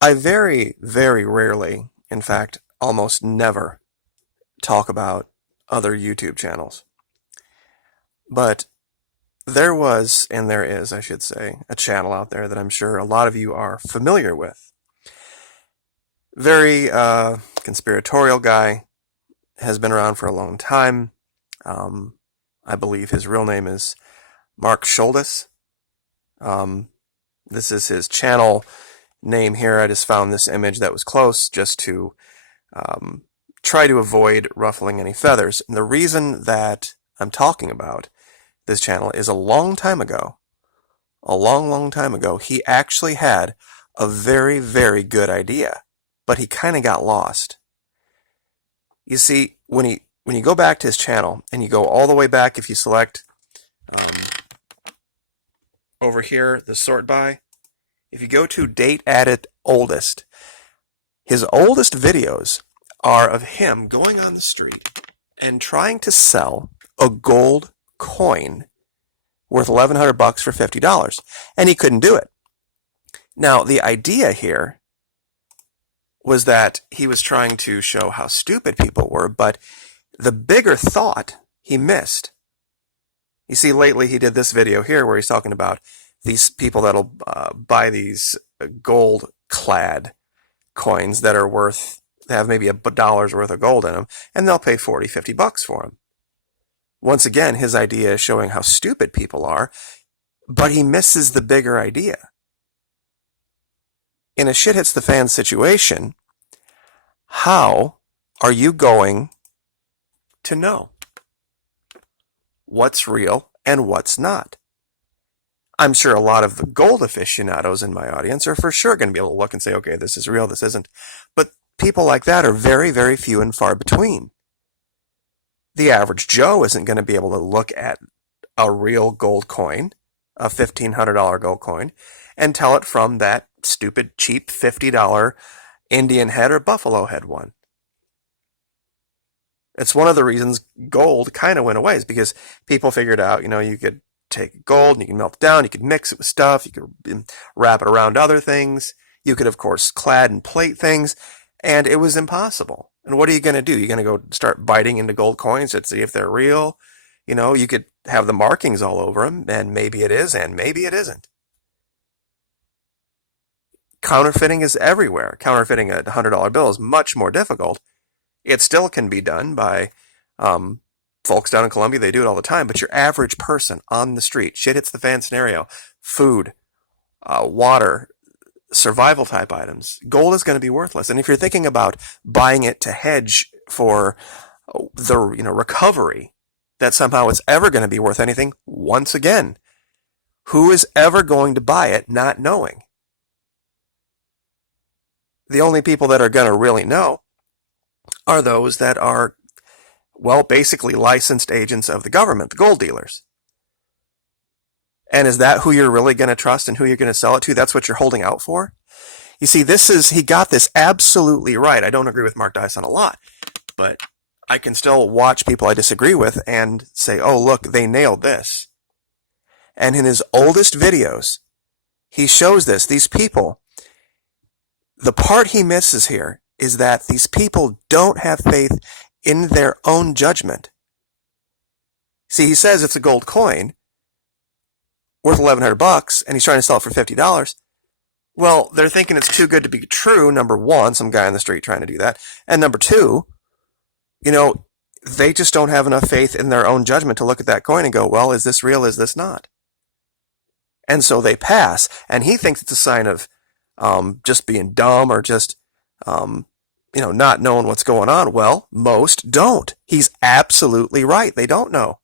I very, very rarely, in fact, almost never talk about other YouTube channels. But there was, and there is, I should say, a channel out there that I'm sure a lot of you are familiar with. Very conspiratorial guy, has been around for a long time. I believe his real name is Mark Schultes. This is his channel name here. I just found this image that was close just to try to avoid ruffling any feathers. And the reason that I'm talking about this channel is a long time ago, a long, long time ago, he actually had a very, very good idea, but he kind of got lost. You see, when you go back to his channel and you go all the way back, if you select over here, the sort by, if you go to date added oldest, his oldest videos are of him going on the street and trying to sell a gold coin worth $1,100 for $50, and he couldn't do it. Now, the idea here was that he was trying to show how stupid people were, but the bigger thought he missed. You see, lately he did this video here where he's talking about these people that'll buy these gold-clad coins that are worth, they have maybe $1 worth of gold in them, and they'll pay 40, $50 for them. Once again, his idea is showing how stupid people are, but he misses the bigger idea. In a shit hits the fan situation, how are you going to know what's real and what's not? I'm sure a lot of the gold aficionados in my audience are for sure going to be able to look and say, okay, this is real, this isn't. But people like that are very, very few and far between. The average Joe isn't going to be able to look at a real gold coin, a $1,500 gold coin, and tell it from that stupid, cheap $50 Indian head or buffalo head one. It's one of the reasons gold kind of went away, is because people figured out, you could take gold and you can melt it down, you could mix it with stuff, you could wrap it around other things, you could, of course, clad and plate things, and it was impossible. And what are you going to do? You're going to go start biting into gold coins to see if they're real? You could have the markings all over them, and maybe it is, and maybe it isn't. Counterfeiting is everywhere. Counterfeiting a $100 bill is much more difficult. It still can be done by folks down in Colombia. They do it all the time. But your average person on the street, shit hits the fan scenario, food, water, survival type items, gold is going to be worthless. And if you're thinking about buying it to hedge for the recovery, that somehow it's ever going to be worth anything, once again, who is ever going to buy it not knowing? The only people that are going to really know are those that are, well, basically licensed agents of the government, the gold dealers. And is that who you're really going to trust and who you're going to sell it to? That's what you're holding out for? You see, he got this absolutely right. I don't agree with Mark Dyson a lot, but I can still watch people I disagree with and say, oh, look, they nailed this. And in his oldest videos, he shows this. These people, the part he misses here is that these people don't have faith in their own judgment. See, he says it's a gold coin worth $1,100, and he's trying to sell it for $50. Well, they're thinking it's too good to be true, number one, some guy on the street trying to do that. And number two, they just don't have enough faith in their own judgment to look at that coin and go, well, is this real, is this not? And so they pass, and he thinks it's a sign of just being dumb or just, not knowing what's going on. Well, most don't. He's absolutely right. They don't know.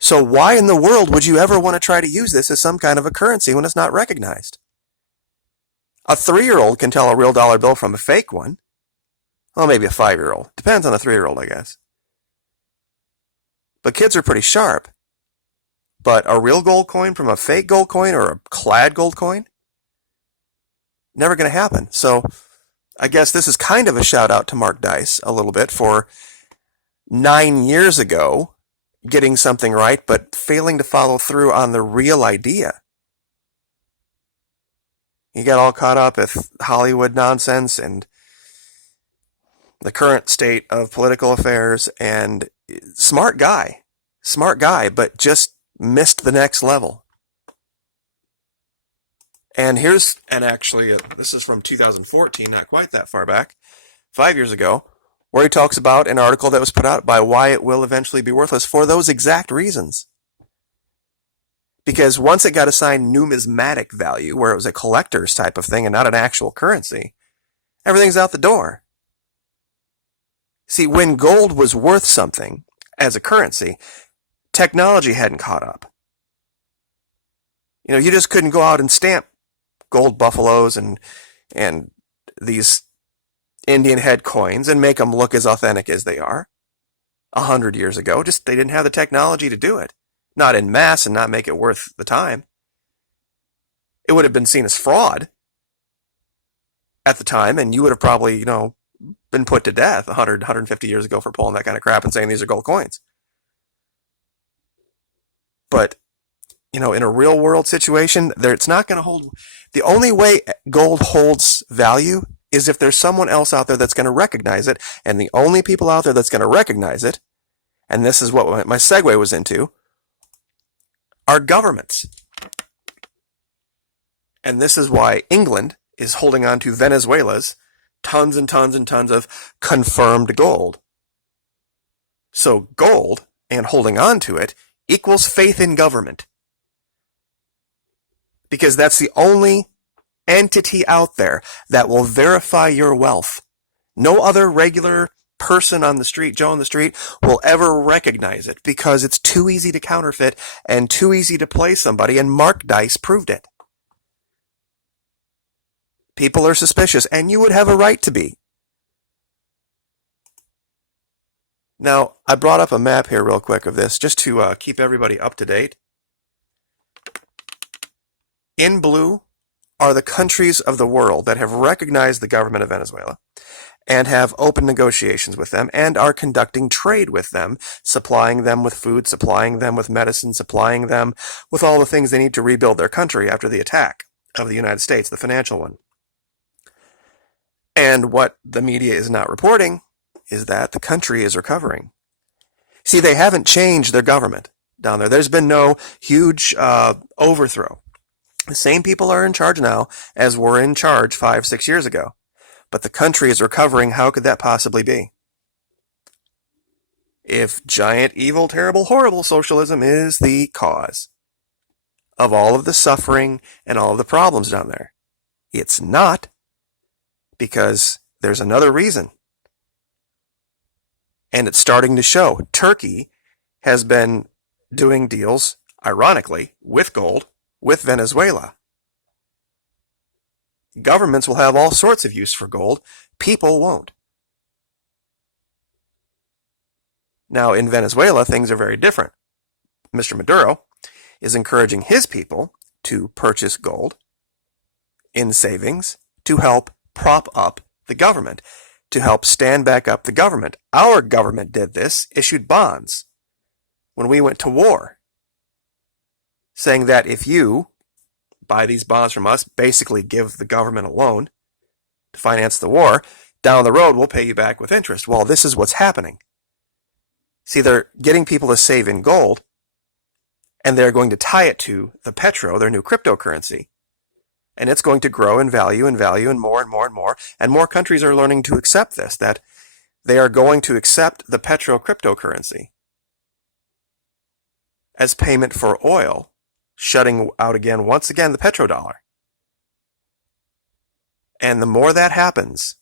So why in the world would you ever want to try to use this as some kind of a currency when it's not recognized? A 3-year-old can tell a real dollar bill from a fake one. Well, maybe a 5-year-old. Depends on a 3-year-old, I guess. But kids are pretty sharp. But a real gold coin from a fake gold coin or a clad gold coin? Never going to happen. So I guess this is kind of a shout out to Mark Dice a little bit for 9 years ago getting something right, but failing to follow through on the real idea. He got all caught up with Hollywood nonsense and the current state of political affairs, and smart guy, but just missed the next level. And actually, this is from 2014, not quite that far back, 5 years ago, where he talks about an article that was put out by why it will eventually be worthless for those exact reasons. Because once it got assigned numismatic value, where it was a collector's type of thing and not an actual currency, everything's out the door. See, when gold was worth something as a currency, technology hadn't caught up. You just couldn't go out and stamp gold buffaloes and these Indian head coins and make them look as authentic as they are 100 years ago. Just they didn't have the technology to do it. Not in mass and not make it worth the time. It would have been seen as fraud at the time, and you would have probably, been put to death 100, 150 years ago for pulling that kind of crap and saying these are gold coins. But, in a real world situation, it's not going to hold. The only way gold holds value is if there's someone else out there that's going to recognize it, and the only people out there that's going to recognize it, and this is what my segue was into, are governments. And this is why England is holding on to Venezuela's tons and tons and tons of confirmed gold. So gold and holding on to it equals faith in government. Because that's the only entity out there that will verify your wealth. No other regular person on the street, Joe on the street, will ever recognize it because it's too easy to counterfeit and too easy to play somebody, and Mark Dice proved it. People are suspicious, and you would have a right to be. Now, I brought up a map here real quick of this, just to keep everybody up to date. In blue are the countries of the world that have recognized the government of Venezuela and have open negotiations with them and are conducting trade with them, supplying them with food, supplying them with medicine, supplying them with all the things they need to rebuild their country after the attack of the United States, the financial one. And what the media is not reporting is that the country is recovering. See, they haven't changed their government down there. There's been no huge overthrow. The same people are in charge now as were in charge 5-6 years ago. But the country is recovering. How could that possibly be? If giant, evil, terrible, horrible socialism is the cause of all of the suffering and all of the problems down there. It's not, because there's another reason. And it's starting to show. Turkey has been doing deals, ironically, with gold, with Venezuela. Governments will have all sorts of use for gold. People won't. Now, in Venezuela, things are very different. Mr. Maduro is encouraging his people to purchase gold in savings to help prop up the government, to help stand back up the government. Our government did this, issued bonds when we went to war, saying that if you buy these bonds from us, basically give the government a loan to finance the war, down the road we'll pay you back with interest. Well, this is what's happening. See, they're getting people to save in gold, and they're going to tie it to the petro, their new cryptocurrency. And it's going to grow in value and more and more and more. And more countries are learning to accept this, that they are going to accept the petro cryptocurrency as payment for oil, shutting out once again, the petrodollar. And the more that happens,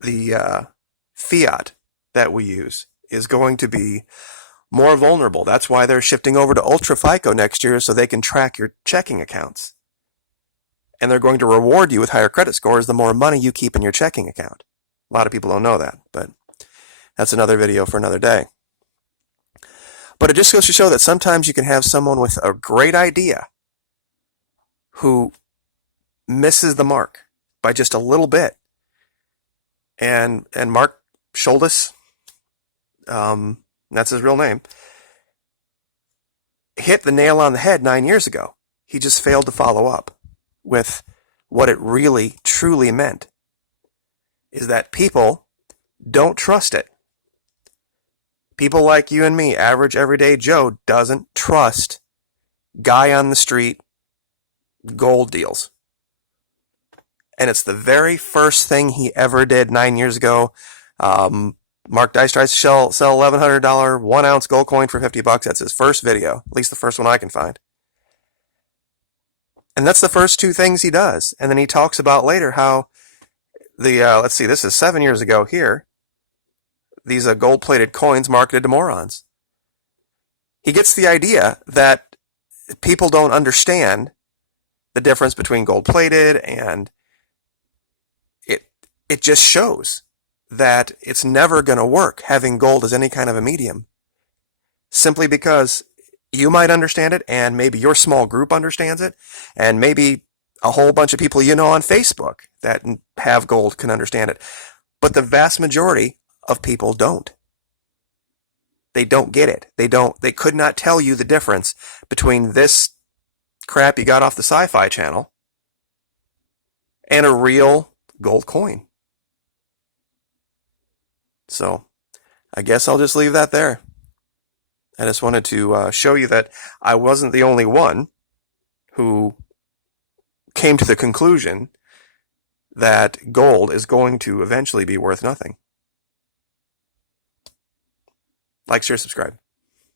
the fiat that we use is going to be more vulnerable. That's why they're shifting over to Ultra FICO next year, so they can track your checking accounts. And they're going to reward you with higher credit scores the more money you keep in your checking account. A lot of people don't know that, but that's another video for another day. But it just goes to show that sometimes you can have someone with a great idea who misses the mark by just a little bit. And Mark Schultes, that's his real name, hit the nail on the head 9 years ago. he just failed to follow up with what it really, truly meant, is that people don't trust it. People like you and me, average everyday Joe, doesn't trust guy on the street gold deals. And it's the very first thing he ever did 9 years ago. Mark Dice tries to sell $1,100 1 ounce gold coin for $50. That's his first video, at least the first one I can find. And that's the first two things he does. And then he talks about later how let's see, this is 7 years ago here, these gold-plated coins marketed to morons. He gets the idea that people don't understand the difference between gold-plated, and it just shows that it's never going to work having gold as any kind of a medium, simply because you might understand it, and maybe your small group understands it, and maybe a whole bunch of people you know on Facebook that have gold can understand it. But the vast majority of people don't. They don't get it. They could not tell you the difference between this crap you got off the Sci-Fi Channel and a real gold coin. So I guess I'll just leave that there. I just wanted to show you that I wasn't the only one who came to the conclusion that gold is going to eventually be worth nothing. Like, share, subscribe.